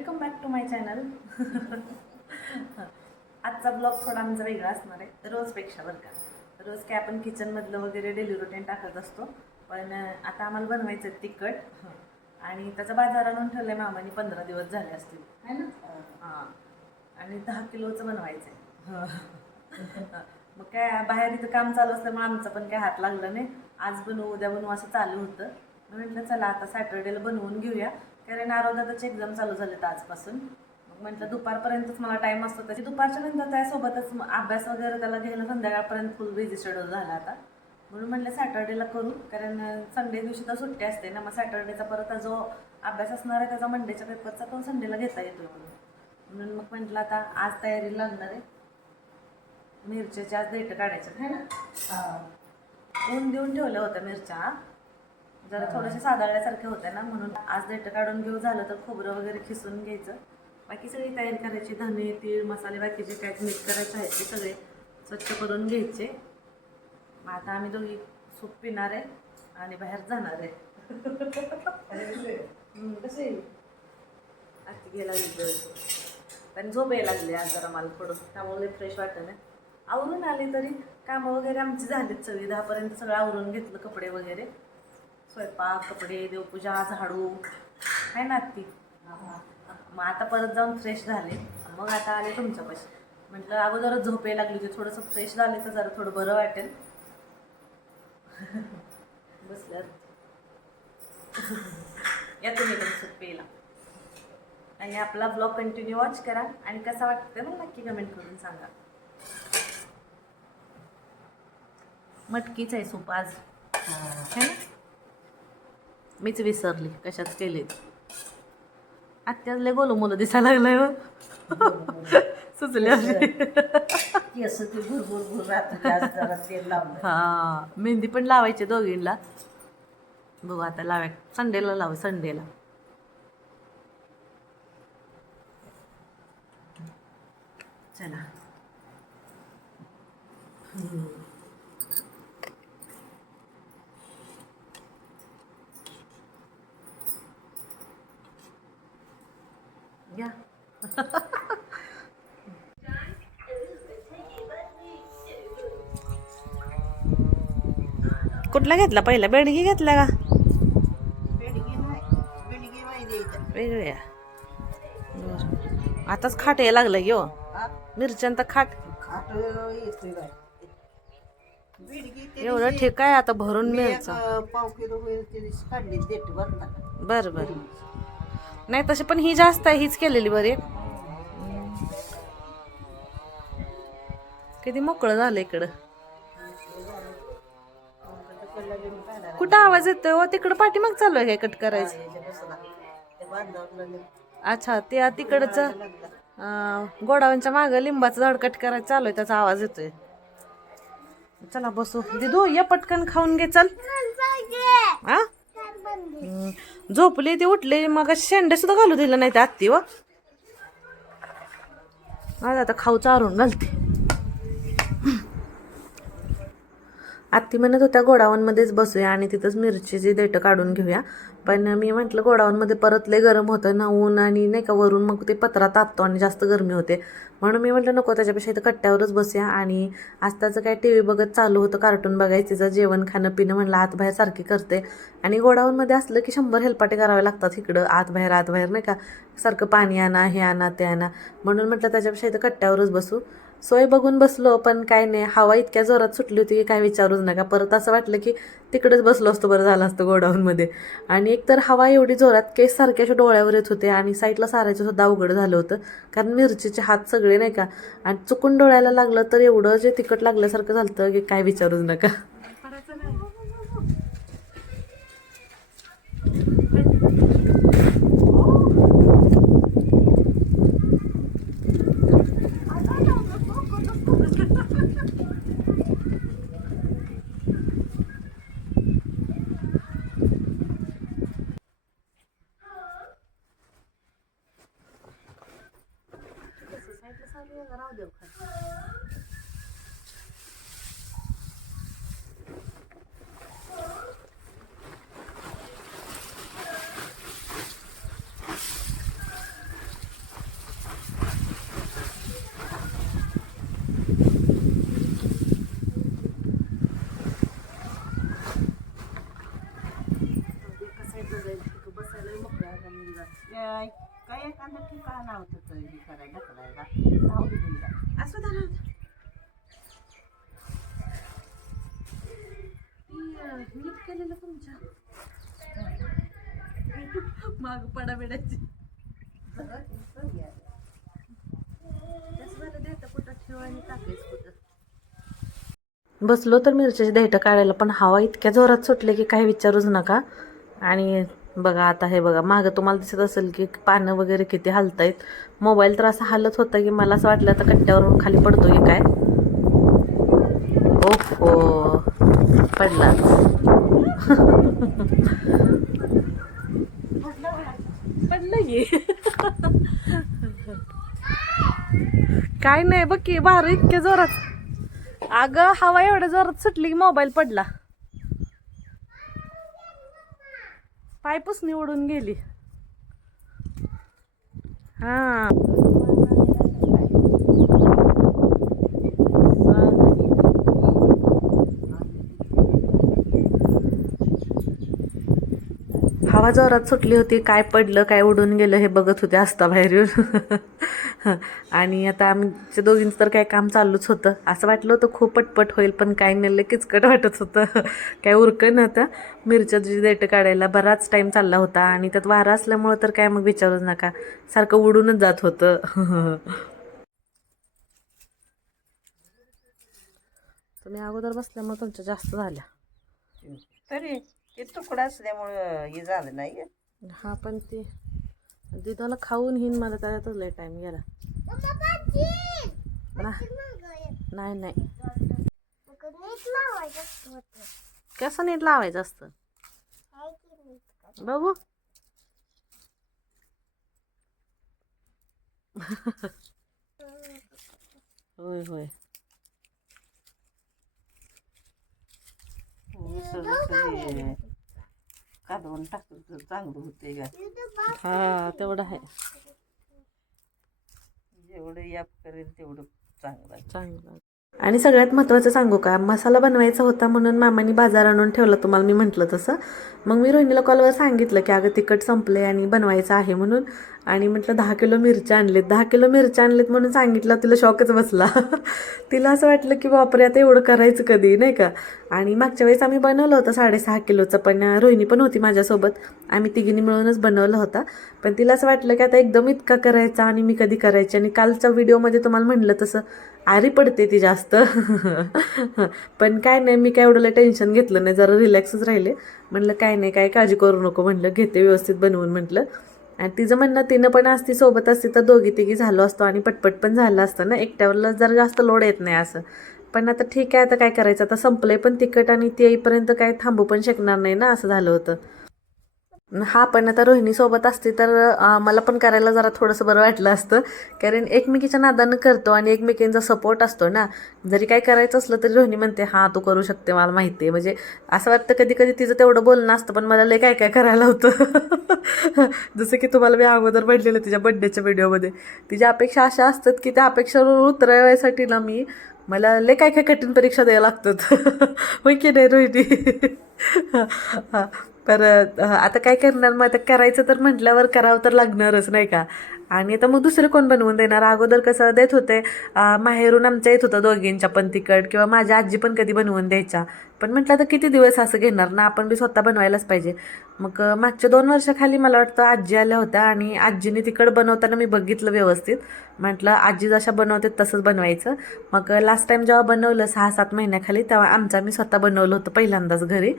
Welcome back to my channel आजचा blog थोडा आमचा वेगळा असणार आहे. रोजपेक्षा बरं का. रोज काय आपण किचनमधलं वगैरे डेली रुटीन टाकत असतो. पण आता आम्हाला बनवायचं आहे तिखट. आणि त्याचा बाजार आणून ठेवलं आहे मामाने पंधरा दिवस झाले असतील. है ना? हां. आणि दहा किलोचं बनवायचं आहे मग काय बाहेर इथं काम चालू असल्यामुळे आमचा पण काय हात लागला नाही. आज बनवू उद्या बनवू असं चालू होतं. म्हटलं चला आता सॅटर्डेला बनवून घेऊया. कारण आरोग्याचे एक्झाम चालू झालेत आजपासून. मग म्हटलं दुपारपर्यंतच मला टाईम असतो. त्याची दुपारच्या नंतर त्यासोबतच अभ्यास वगैरे त्याला घ्यायला संध्याकाळपर्यंत फुल बिझी शेड्यूल झाला आता. म्हणून म्हटलं सॅटर्डेला करू. कारण संडे दिवशी तर सुट्टी असते ना मग सॅटर्डेचा परत जो अभ्यास असणार आहे त्याचा मंडेच्या पेपरचा तो संडेला घेता येतो. म्हणून म्हणून मग म्हटलं आता आज तयारी लागणार आहे. मिरच्याच्या आज देठ काढायच्या आहे ना? ऊन देऊन ठेवल्या होत्या मिरच्या. जरा थोड्याशा साधाळल्यासारख्या होत्या ना म्हणून आज देठ काढून घेऊ झालं तर खोबरं वगैरे खिसून घ्यायचं. बाकी सगळी तयारी करायची धने तीळ मसाले बाकी जे काय मिक्स करायचे आहेत ते सगळे स्वच्छ करून घ्यायचे. मग आता आम्ही दोघी सूप पिणार आहे आणि बाहेर जाणार आहे. कसे आत्ती गेला पण झोप यायला लागली आज जरा मला थोडं. त्यामुळे फ्रेश वाटतं ना. आवरून आले तरी कामं वगैरे आमची झालीत सगळी. दहापर्यंत सगळं आवरून घेतलं कपडे वगैरे. स्वयंपाक कपडे देवपूजा झाडू. आहे ना ती मग आता परत जाऊन फ्रेश झाले. मग आता आले तुमच्यापाशी. म्हटलं अगोदरच झोप लागली होती. थोडंसं फ्रेश झाले तर जरा थोडं बरं वाटेल. बसल्यात. या तुम्ही सूप प्यायला आणि आपला ब्लॉग कंटिन्यू वॉच करा. आणि कसा वाटतं ना नक्की कमेंट करून सांगा. मटकीच आहे सूप आज. है ना? मीच विसरली कशात केले आत्याला गोलो मुलं दिसायला लागलाय हो. सुचले केस ते भुरभुर भुर राहत जास्त जरा तेल लावलं. हा मेहंदी पण लावायची दोघींना बघू आता लावाय संडेला लावू संडेला. चला. कुठला घेतला? पहिला बेडगी घेतला का? वेगळ्या. बरं. आताच खाट यायला लागलं यो. मिरच्यान तर खाट. एवढं ठीक आहे आता भरून मी एक मिळचं पाव किलो होईल ते दिवशी काढली देठ भरताना बरं बरं. नाही तशी पण ही जास्त आहे हीच केलेली बरी. किती मोकळं झालं इकडं. कुठं आवाज येतोय हो? तिकडं पाठीमाग चालू आहे काय कट करायचं? ते अच्छा ते तिकडचं गोडावांच्या मागं लिंबाचं झाड कट करायचं चालू आहे त्याचा आवाज येतोय. चला बसू. दिदू ये पटकन खाऊन घे चल. आ. झोपली ती उठली. मग शेंडे सुद्धा घालू दिलं नाही त्या आत्ती व आज आता खाऊ चारून घालते. आत्ती म्हणत होत्या गोडावनमध्येच बसूया आणि तिथंच मिरचीची देठं काढून घेऊया. पण मी म्हटलं गोडावनमध्ये परत लय गरम होतं ना ऊन आणि नाही का वरून मग ते पत्रा तापतो आणि जास्त गरमी होते. म्हणून मी म्हटलं नको त्याच्यापेक्षा इथं कट्ट्यावरच बसूया. आणि आज त्याचं काय टी व्ही बघत चालू होतं कार्टून बघायचं तिचं जेवण खाणं पिणं म्हणलं आत बाहेर सारखी करते. आणि गोडाऊनमध्ये असलं की शंभर हेलपाटे करावे लागतात इकडं आत बाहेर नाही का? सारखं पाणी आणा हे आणा ते आणा. म्हणून म्हटलं त्याच्यापेक्षा इथं कट्ट्यावरच बसू. सोय बघून बसलो पण काय नाही हवा इतक्या जोरात सुटली होती की काय विचारूच नका. परत असं वाटलं की तिकडेच बसलो असतो बरं झालं असतं गोडाऊनमध्ये. आणि एकतर हवा एवढी जोरात केस सारखे डोळ्यावर येत होते आणि साईडला सारायचं सुद्धा अवघड झालं होतं कारण मिरचीचे हात सगळे नाही का? आणि चुकून डोळ्याला लागलं तर एवढं जे तिखट लागल्यासारखं झालं की काय विचारूच नका. मला मिळायची बसलो तर मिरच्याची देठं काढायला पण हवा इतक्या जोरात सुटले की काही विचारूच नका. आणि बघा आता हे बघा मागं तुम्हाला दिसत असेल की पानं वगैरे किती हलतायत. मोबाईल तर असं हालत होता की मला असं वाटलं आता कट्ट्यावरून खाली पडतो की काय? ओफ पडला पडलं की काय नाही बघ की बाहेर इतक्या जोरात. अगं हवा एवढ्या जोरात सुटली की मोबाईल पडला. पायपूस निवडून गेली. हा. हवा जोरात सुटली होती काय पडलं काय उडून गेलं हे बघत होते असता बाहेर येऊन. आणि आता आमच्या दोघींचं तर काय काम चालूच होतं. असं वाटलं होतं खूप पटपट होईल पण काय नाही किचकट वाटत होतं. काय उरकं नव्हतं. मिरच्याची देठं काढायला बराच टाईम चालला होता आणि त्यात वारा असल्यामुळं तर काय मग विचारूच नका. सारखं उडूनच जात होतं. तुम्ही अगोदर बसल्यामुळे तुमच्या जास्त झाल्या. तरी ते तुकडा असल्यामुळं हे झालं नाही हा पण ते दुधाला खाऊन हिन मला त्याच्यातच लय टाइम गेला. नाही नाही. कसं नीट लावायचं असतं? बघू. होय होय. काढून टाकलं तर चांगलं होते का? हा तेवढं आहे. जेवढं याप करेल तेवढं चांगलं. चांगलं आणि सगळ्यात महत्त्वाचं सांगू का? मसाला बनवायचा होता म्हणून मामानी बाजार आणून ठेवला तुम्हाला मी म्हटलं तसं. मग मी रोहिणीला कॉलवर सांगितलं की अगं तिखट संपले आणि बनवायचं आहे म्हणून. आणि म्हटलं दहा किलो मिरच्या आणलेत. दहा किलो मिरच्या आणलेत म्हणून सांगितलं तिला शॉकच बसला. तिला असं वाटलं की बापरे आता एवढं करायचं कधी? नाही का? आणि मागच्या वेळेस आम्ही बनवलं होतं साडेसहा किलोचं पण रोहिणी पण होती माझ्यासोबत. आम्ही तिघींनी मिळूनच बनवलं होता. पण तिला असं वाटलं की आता एकदम इतका करायचा आणि मी कधी करायची? आणि कालच्या व्हिडिओमध्ये तुम्हाला म्हणलं तसं आरी पडते ती जास्त. पण काय नाही मी काय एवढं टेन्शन घेतलं नाही. जरा रिलॅक्सच राहिले. म्हणलं काय नाही काय काळजी करू नको. म्हणलं घेते व्यवस्थित बनवून म्हटलं. आणि तिचं म्हणणं तिनं पण असती सोबत असती तर दोघी तिघी झालो असतो आणि पटपट पण झालं असतं ना. एकट्यावरला जर जास्त लोड येत नाही असं. पण आता ठीक आहे आता काय करायचं? आता संपलंय पण तिखट आणि ते येईपर्यंत काय थांबू पण शकणार नाही ना असं झालं होतं. हा पण आता रोहिणी सोबत तर मला पण करायला जरा थोडंसं बरं वाटलं असतं. कारण एकमेकीच्या नादानं करतो आणि एकमेकींचा सपोर्ट असतो ना. जरी काय करायचं असलं तरी रोहिणी म्हणते हां तू करू शकते मला माहिती आहे. म्हणजे असं वाटतं कधी कधी तिचं तेवढं बोलणं असतं पण मला लय काय काय करायला होतं. जसं की तुम्हाला मी अगोदर म्हटलेलं तिच्या बड्डेच्या व्हिडिओमध्ये तिच्या अपेक्षा अशा असतात की त्या अपेक्षावर उतरवायसाठी ना मी मला लय काय काय कठीण परीक्षा द्यायला लागतात. होय की नाही रोहिणी? हां. पर आता काय करणार? मग आता करायचं तर म्हटल्यावर करावं तर लागणारच नाही का? आणि आता मग दुसरं कोण बनवून देणार? अगोदर कसं देत होते. माहेरून आमच्या येत होतं दोघींच्या पण तिकट किंवा माझ्या आजी पण कधी बनवून द्यायच्या. पण म्हटलं आता किती दिवस असं घेणार ना? आपण बी स्वतः बनवायलाच पाहिजे. मग मागच्या दोन वर्षाखाली मला वाटतं आजी आल्या होत्या आणि आजीने तिकड बनवताना मी बघितलं व्यवस्थित. म्हटलं आजी जशा बनवते तसंच बनवायचं. मग लास्ट टाईम जेव्हा बनवलं सहा सात महिन्याखाली तेव्हा आमचा मी स्वतः बनवलं होतं पहिल्यांदाच घरी.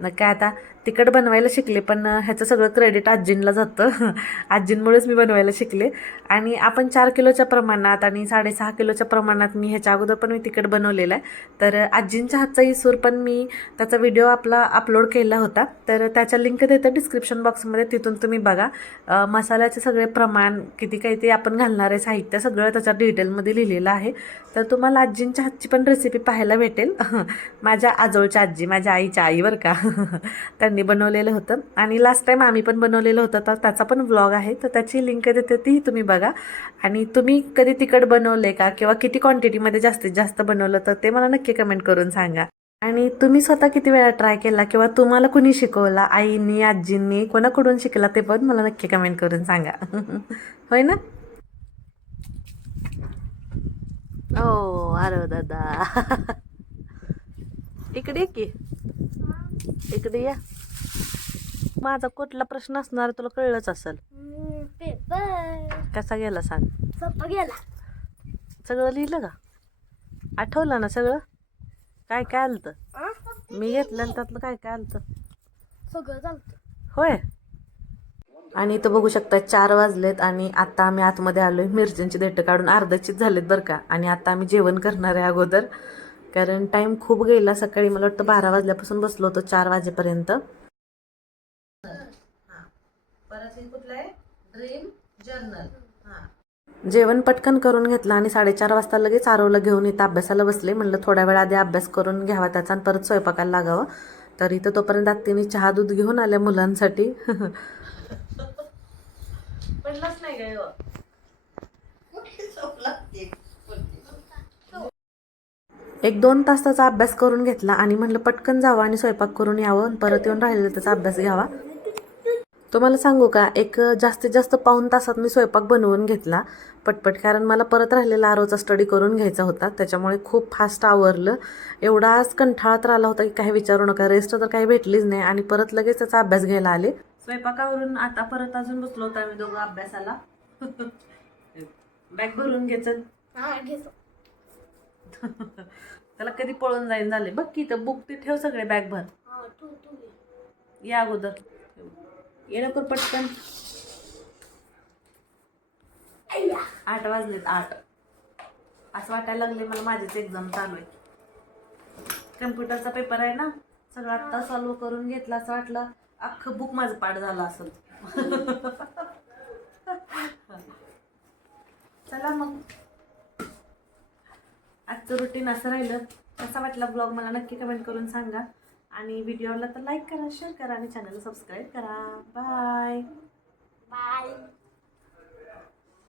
मग काय आता तिखट बनवायला शिकले पण ह्याचं सगळं क्रेडिट आजींला जातं. आजींमुळेच मी बनवायला शिकले. आणि आपण चार किलोच्या प्रमाणात आणि साडेसहा किलोच्या प्रमाणात मी ह्याच्या अगोदर पण मी तिखट बनवलेलं आहे. तर आजींच्या हातचा इसूर पण मी त्याचा व्हिडिओ आपला अपलोड केला होता. तर त्याच्या लिंक देतं डिस्क्रिप्शन बॉक्समध्ये तिथून तुम्ही बघा. मसाल्याचे सगळे प्रमाण किती काही ते आपण घालणार आहे साहित्य सगळं त्याच्या डिटेलमध्ये लिहिलेलं आहे. तर तुम्हाला आजींच्या हातची पण रेसिपी पाहायला भेटेल. माझ्या आजोळच्या आजी माझ्या आईच्या आई का. त्यांनी बनवलेलं होतं. आणि लास्ट टाईम आम्ही पण बनवलेलं होतं. तर त्याचा पण व्लॉग आहे. तर त्याची लिंक देते तीही तुम्ही बघा. आणि तुम्ही कधी तिकट बनवले का? किंवा किती क्वांटिटीमध्ये जास्तीत जास्त बनवलं तर ते मला नक्की कमेंट करून सांगा. आणि तुम्ही स्वतः किती वेळा ट्राय केला? किंवा तुम्हाला कुणी शिकवला? आईनी आजींनी कोणाकडून शिकला ते पण मला नक्की कमेंट करून सांगा. होय ना? हो, ओ अरे दादा. इकडे की. इकडे या. माझा कुठला प्रश्न असणार तुला कळलंच असेल. पेपर कसा गेला सांग. सोपा गेला. सगळं लिहिलं का? आठवलं ना सगळं? काय काय आलतं? आ? मी घेतलं त्यातलं काय काय आलतं? सगळं चालतं होय. आणि इथं बघू शकता चार वाजलेत आणि आता आम्ही आतमध्ये आलोय. मिरच्यांची देठं काढून अर्ध्याचीच झालेत बरं का? आणि आता आम्ही जेवण करणार आहे अगोदर. कारण टाइम खूप गेला. सकाळी मला वाटतं बारा वाजल्यापासून बसलो होतो चार वाजेपर्यंत. परत कुठलं आहे ड्रीम जर्नल जेवण पटकन करून घेतलं आणि साडेचार वाजता लगेच आरवला घेऊन इथं अभ्यासाला बसले. म्हणलं थोड्या वेळ आधी अभ्यास करून घ्यावा त्याचा आणि परत स्वयंपाकाला लागावं. तर इथं तोपर्यंत आत्तीने चहा दूध घेऊन आल्या मुलांसाठी. पडलंच नाही काय एक दोन तास त्याचा अभ्यास करून घेतला आणि म्हणलं पटकन जावं आणि स्वयंपाक करून यावं. आणि परत येऊन राहिलेला त्याचा अभ्यास घ्यावा. तुम्हाला सांगू का एक जास्तीत जास्त पाऊन तासात मी स्वयंपाक बनवून घेतला. पटपट कारण मला परत राहिलेला आरोचा स्टडी करून घ्यायचा होता. त्याच्यामुळे खूप फास्ट आवरलं. एवढा आज कंठाळा तर आला होता की काही विचारू नका रेस्ट तर काही भेटलीच नाही. आणि परत लगेच त्याचा अभ्यास घ्यायला आले. स्वयंपाकावरून आता परत अजून बसलो होतो आम्ही दोघं अभ्यासाला. बॅग भरून हा घेतो त्याला कधी पळून जाईन झाले. बघ की तर बुक ते ठेव सगळे बॅग भर. हा तू तू घे. या अगोदर. ये लवकर पटकन. आठ वाजलेत आठ. असं वाटायला लागले मला माझीच एक्झाम चालू आहे. कम्प्युटरचा पेपर आहे ना? सगळं आत्ता सॉल्व करून घेतला असं वाटलं अख्खं बुक माझं पाठ झालं असेल. चला मग. आजचं रुटीन असं राहिलं. कसा वाटला ब्लॉग मला नक्की कमेंट करून सांगा. आणि व्हिडिओला तर लाईक करा शेअर करा आणि चॅनलला सबस्क्राईब करा. Bye bye